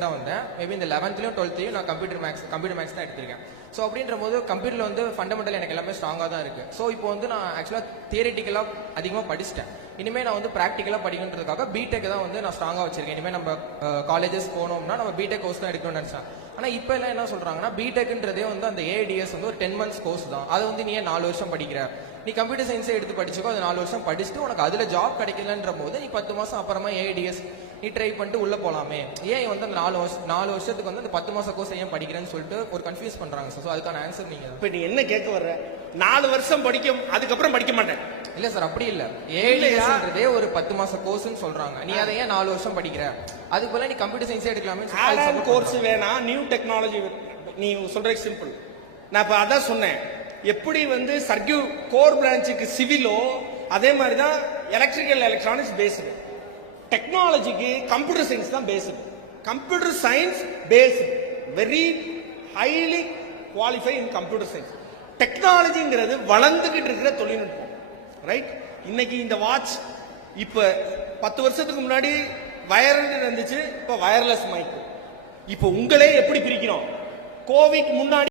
இன்ட்ரெஸ்டடாக வந்தேன். மேபி இந்த 11th 12th நான் கம்ப்யூட்டர் மேக்ஸ் தான் எடுத்திருக்கேன். ஸோ அப்படின்ற போது கம்ப்யூட்டரில் வந்து ஃபண்டமெண்டல் எனக்கு எல்லாமே ஸ்ட்ராங்காக தான் இருக்குது. ஸோ இப்போ வந்து நான் ஆக்சுவலாக தியரிட்டிக்கலாக அதிகமாக படிச்சிட்டேன். இனிமேல் நான் வந்து ப்ராக்டிக்கலாக படிக்கின்றதுக்காக பிடெக் தான் வந்து நான் ஸ்ட்ராங்காக வச்சிருக்கேன். இனிமேல் நம்ம காலேஜஸ் போனோம்னா நம்ம பிடெக் கோர்ஸ் தான் எடுக்கணும்னு நினச்சேன். ஆனால் இப்போ எல்லாம் என்ன சொல்கிறாங்கன்னா பிடெக்ன்றதே வந்து அந்த ஏடிஎஸ் வந்து ஒரு 10 months கோர்ஸ் தான். அதை வந்து நீ 4 வருஷம் படிக்கிற, நீ கம்ப்யூட்டர் சயின்ஸே எடுத்து படிச்சுக்கோ, அது 4 வருஷம் படிச்சுட்டு உனக்கு அதில் ஜாப் கிடைக்கலன்ற போது நீ 10 மாதம் அப்புறமா ஏடிஎஸ் நீ ட்ரை பண்ணிட்டு உள்ளே போகலாமே, ஏன் வந்து அந்த 4 வருஷத்துக்கு வந்து அந்த 10 மாத கோர்ஸ் ஏன் படிக்கிறேன்னு சொல்லிட்டு ஒரு கன்ஃபியூஸ் பண்ணுறாங்க சார். ஸோ அதுக்கான ஆன்சர் நீங்கள் இப்போ நீ என்ன கேட்க வர்ற? 4 வருஷம் படிக்கும், அதுக்கப்புறம் படிக்க மாட்டேன். இல்ல சார், அப்படி இல்ல. ஏடிஎஸ்ன்றதே ஒரு 10 மாச கோர்ஸ்னு சொல்றாங்க. நீ அதை ஏன் 4 வருஷம் படிக்கிற? அதுக்கு பதிலா நீ கம்ப்யூட்டர் சயின்ஸ் எடுக்கலாமே. கோர்ஸ் வேணாம், நியூ டெக்னாலஜி. நீ சொல்ற சிம்பிள். நான் இப்ப அதான் சொன்னேன். எப்படி வந்து சர்க்கியூட் கோர் பிரான்ச்சுக்கு சிவிலோ அதே மாதிரி தான் எலக்ட்ரிக்கல் எலக்ட்ரானிக்ஸ் பேஸ்டு. டெக்னாலஜிக்கு கம்ப்யூட்டர் சயின்ஸ் தான் based. Computer science based, very highly qualify in computer science. டெக்னாலஜிங்கிறது வளர்ந்துகிட்டு இருக்கிற தொழில்நுட்பம், ரைட்? இன்னைக்கு இந்த வாட்ச் இப்ப 10 வருஷத்துக்கு முன்னாடி வயர் இருந்துச்சு, இப்ப வயர்லெஸ் மைக். இப்ப உங்களே எப்படி பிரிக்கிறோம்? கோவிட் முன்னாடி